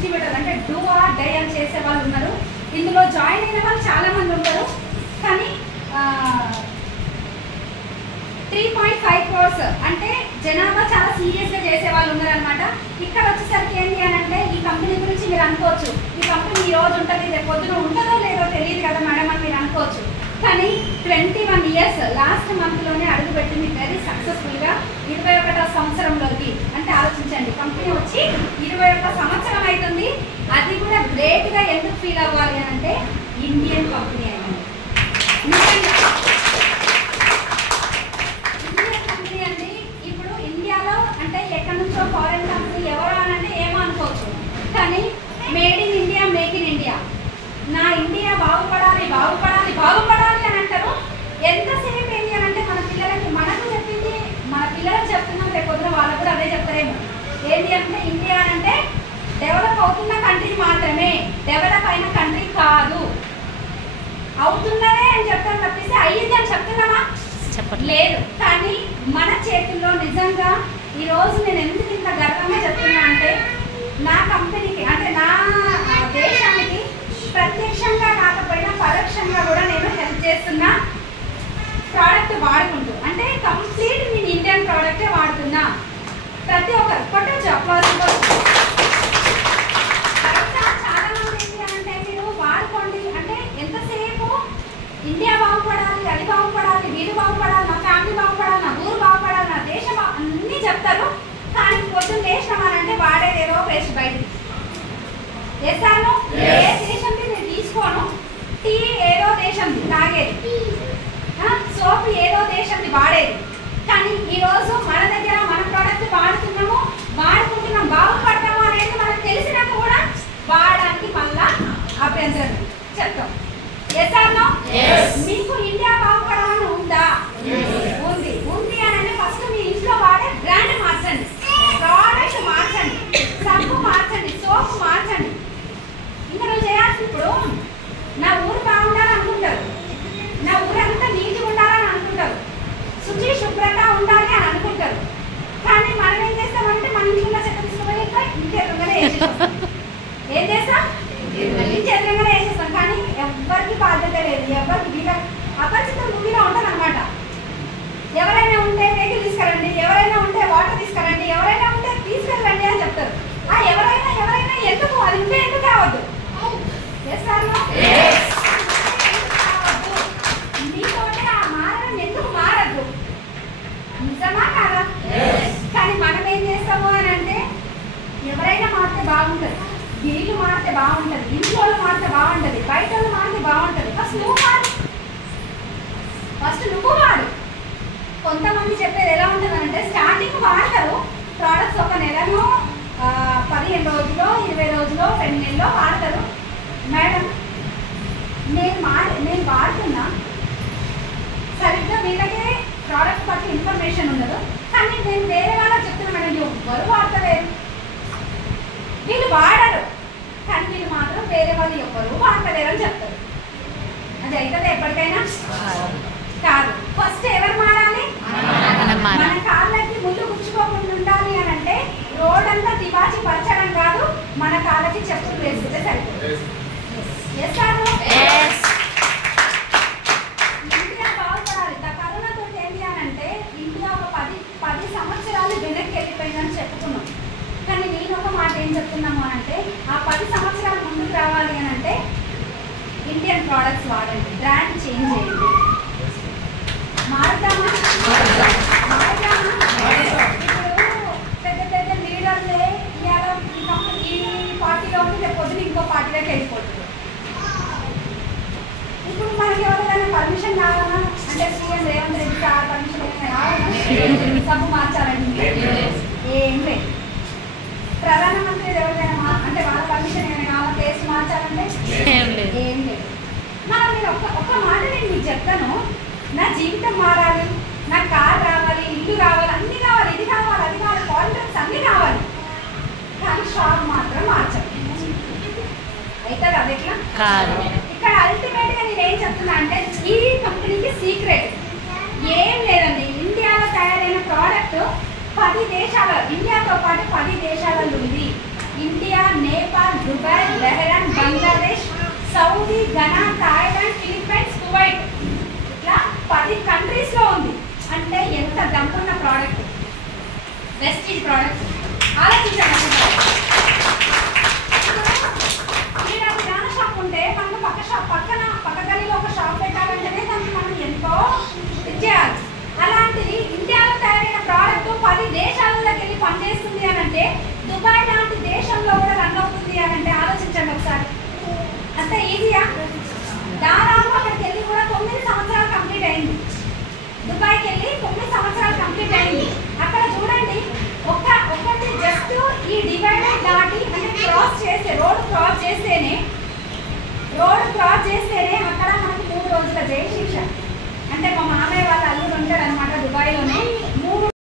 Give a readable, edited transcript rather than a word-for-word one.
Distributor అంటే do or die అని చేసే వాళ్ళు ఉన్నారు. ఇందులో జాయిన్ అయిన వాళ్ళు చాలామంది ఉంటారు. కానీ 3.5 crores అంటే జనాభా చాలా సీరియస్గా చేసే వాళ్ళు ఉన్నారనమాట. ఇక్కడ వచ్చేసరికి ఏంటి అని అంటే ఈ కంపెనీ గురించి మీరు అనుకోవచ్చు, ఈ కంపెనీ ఈ రోజు ఉంటుంది, రేపు పొద్దున ఉంటుందో లేదో తెలియదు కదా మేడం అని మీరు అనుకోవచ్చు. కానీ 21 years లాస్ట్ మంత్లోనే అడుగుపెట్టింది వెరీ సక్సెస్ఫుల్గా 21వ సంవత్సరంలోకి. అంటే ఆలోచించండి, కంపెనీ వచ్చి 21 సంవత్సరం అవుతుంది. అది కూడా గ్రేట్గా ఎందుకు ఫీల్ అవ్వాలి అని అంటే ఇండియన్ కంపెనీ అయింది. ఇండియన్ కంపెనీ అండి. ఇప్పుడు ఇండియాలో అంటే ఎక్కడి నుంచో ఫారెన్ కంపెనీ ఎవరో అని అంటే ఏమో అనుకోవచ్చు, కానీ made in India, make in India. నా ఇండియా బాగుపడాలి బాగుపడాలి బాగుపడాలి అని అంటారు. ఎంతసేపు ఏంటి అని అంటే మన పిల్లలకి మనకు చెప్పింది మన పిల్లలకు చెప్తున్నాం, రేపు పొద్దున వాళ్ళకు కూడా అదే చెప్తారేమో. ఏంటి అంటే ఇండియా అంటే డెవలప్ అవుతున్న కంట్రీ మాత్రమే, డెవలప్ అయిన కంట్రీ కాదు. అవుతున్నదే అని చెప్తాను తప్పిస్తే అయ్యింది అని చెప్తున్నామా? లేదు. కానీ మన చేతుల్లో నిజంగా ఈరోజు నేను ఎందుకు ఇంత గర్వంగా చెప్తున్నా అంటే నా కంపెనీకి అంటే నా దేశానికి ప్రత్యక్షంగా కాకపోయినా పరోక్షంగా కూడా నేను హెల్ప్ చేస్తున్నా. ప్రోడక్ట్ వాడుకుంటూ అంటే కంప్లీట్ నేను ఇండియన్ ప్రోడక్టే వాడుతున్నా. ప్రతి ఒక్కరు కొట్టచ్చు అప్లాస్. చాలా మంది ఏంటి అంటే మీరు వాడుకోండి అంటే ఎంతసేపు ఇండియా బాగుపడాలి, అది బాగుపడాలి, వీడు బాగుపడాలి, నా ఫ్యామిలీ బాగుపడాలి, నా ఊరు బాగుపడాలి, నా దేశం అన్నీ చెప్తారు. కానీ పొద్దున్న దేశం అని అంటే వాడేదేదో పేస్ట్ బయటికి చేస్తాను. ఏ దేశంది నేను తీసుకోను. టీ ఏదో దేశంది తాగేది, సోప్ ఏదో దేశంది వాడేది. కానీ ఈరోజు మన దగ్గర మన ప్రోడక్ట్ వాడుతున్నాము, వాడుకుంటున్నాం, బాగుపడతాము అనేది మనకు తెలిసినాక కూడా వాడడానికి మళ్ళా అభ్యంతరం చెప్తాం. మీకు ఇండియా బాగుపడాలని ఉందా? ఉంది. ఉంది అని అంటే ఫస్ట్ మీ ఇంట్లో వాడే బ్రాండ్ మార్చండి, ప్రోడక్ట్ మార్చండి, సబ్బు మార్చండి, సోప్ మార్చండి. ఇంకా నువ్వు చేయాల్సి ఇప్పుడు నా ఊరు బాగుండాలని అనుకుంటారు, నా ఊరంతా నీట్గా ఉండాలని అనుకుంటారు, శుచి శుభ్రత ఉండాలి అని అనుకుంటారు. కానీ మనం ఏం చేస్తామంటే మన ఇంట్లో చెత్త తీసుకుపోయి ఇంకెదురుగానే వేసేస్తాం. ఏం చేస్తాం? ఇంకెదురుగానే వేసేస్తాం. కానీ ఎవరికి బాధ్యత లేదు, ఎవరికి వీళ్ళ అపరిచిత మూవీలో ఉంటుంది అనమాట. ఎవరైనా ఉంటే వెహికల్ తీసుకురండి, ఎవరైనా ఉంటే వాటర్ తీసుకురండి, ఎవరైనా ఉంటే తీసుకెళ్ళండి అని చెప్తారు. ఆ ఎవరైనా ఎవరైనా ఎందుకు అది ఉంటే ఎందుకు కావద్దు? మీతోటి ఆ మారడం ఎందుకు మారద్దు? నిజమా కాదా? కానీ మనం ఏం చేస్తాము అని అంటే ఎవరైనా మారితే బాగుంటుంది, వీళ్ళు మారితే బాగుంటుంది, ఇంట్లో మారితే బాగుంటుంది, బయట మారితే బాగుంటుంది. ఫస్ట్ నువ్వు వాడు. కొంతమంది చెప్పేది ఎలా ఉంటుంది అంటే స్టార్టింగ్ వాడతారు ప్రోడక్ట్స్, ఒక నెలలో 15 రోజులు 20 రోజులు 2 నెలల్లో వాడతారు. మేడం నేను వాడుతున్నా, సరిగ్గా వీళ్ళకే ప్రోడక్ట్ పట్ల ఇన్ఫర్మేషన్ ఉండదు. కానీ నేను వేరే వాళ్ళకి చెప్తున్నా మేడం ఎవరు వాడతలేరు, వీళ్ళు వాడరు, కానీ వీళ్ళు మాత్రం వేరే వాళ్ళు ఎవరు వాడతలేరు అని చెప్తారు. అది అయితే ఎప్పటికైనా కాదు. ఫస్ట్ ఎవరు మారాలి? మన కాళ్ళకి ముందు గుచ్చుకోకుండా ఉండాలి అని అంటే రోడ్ అంతా తివాచి పరచడం కాదు, మన కాళ్ళకి చెప్పులు వేసుకుంటే సరిపోతుంది. ఇండియా బాగుపడాలి. కరోనాతో ఏంటి అని అంటే ఇండియా ఒక 10 సంవత్సరాలు వెనక్కి వెళ్ళిపోయిందని చెప్పుకున్నాం. కానీ నేను ఒక మాట ఏం చెప్తున్నాము అంటే ఆ 10 సంవత్సరాలు ముందుకు రావాలి అని అంటే ఇండియన్ ప్రోడక్ట్స్ వాడండి, బ్రాండ్ చేంజ్ చేయండి. మారుతామా? ఇప్పుడు పెద్ద లీడర్లే ఇవాళ ఈ పార్టీలో ఉంటే రేపు పొద్దున ఇంకో పార్టీలోకి వెళ్ళిపోతుంది. ఇప్పుడు మనకి ఎవరికైనా పర్మిషన్ కావాలన్నా అంటే CM Revanth Reddy sir permission ఏమైనా కావాలన్నా సబ్బు మార్చాలండి, ఏం లేదు. ప్రధానమంత్రి ఎవరికైనా అంటే వాళ్ళ పర్మిషన్ ఏమైనా కావాలా, పేస్ట్ మార్చాలంటే ఏం లేదు. మనం నేను ఒక్క మాట నేను మీకు చెప్తాను, నా జీవితం మారాలి, నా కార్ రావాలి, ఇల్లు కావాలి, అన్నీ కావాలి, ఇది కావాలి, అది కావాలి, క్వాలిటీస్ అన్నీ కావాలి, కానీ షాప్ మాత్రం మార్చాలి. అయితే అది ఎట్లా? ఇక్కడ అల్టిమేట్గా నేను ఏం చెప్తున్నా అంటే ఈ కంపెనీకి సీక్రెట్ ఏం లేదండి. ఇండియాలో తయారైన ప్రోడక్ట్ 10 దేశాల, ఇండియాతో పాటు 10 దేశాలలో ఉంది. India, Nepal, Bangladesh, Saudi, Ghana, Thailand, Philippines, Kuwait, ఇట్లా 10 కంట్రీస్లో ఉంది. అంటే ఎంత దమ్మున్న ప్రోడక్ట్, వెస్టీజ్ ప్రోడక్ట్. ఆలోచించండి.